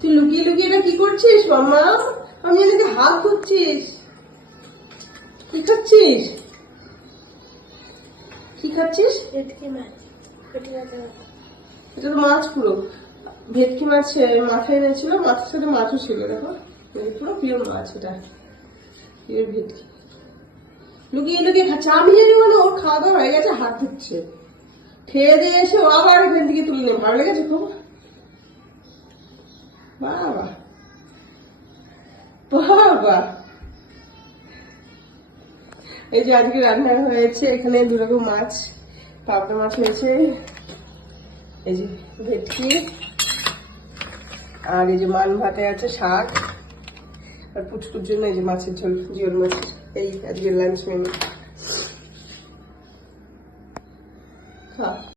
তুই লুকিয়ে লুকিয়ে এটা কি করছিস মামা? আমি এদিকে হাত ধরছিস, কি খাচ্ছিস? কি খাচ্ছিস? ভেটকি মাছ। এটা তো মাছ পুরো ভেটকি মাছ মাথায় এনেছিল, মাছের সাথে মাছও ছিল। দেখো পুরো পিওর মাছ, এটা পিওর ভেটকি। লুকিয়ে লুকিয়ে খাচ্ছে, আমি জানি মানে ওর খাওয়া দাওয়া হয়ে গেছে, হাত ধুচ্ছে। খেয়ে দিয়ে এসে ও আবার এখান থেকে তুলে নেবে। ভালো লেগেছে খুব। বাবা বাবা, এই যে আজকে রান্না হয়েছে এখানে দুরকম মাছ, পাবদা মাছ হয়েছে, এই যে ভেটকি, আর এই যে মান ভাতে আছে শাক, আর পুচকুর জন্য এই যে মাছের ঝোল, জিওল মাছের। এই আজকে লাঞ্চ মেনু। খা।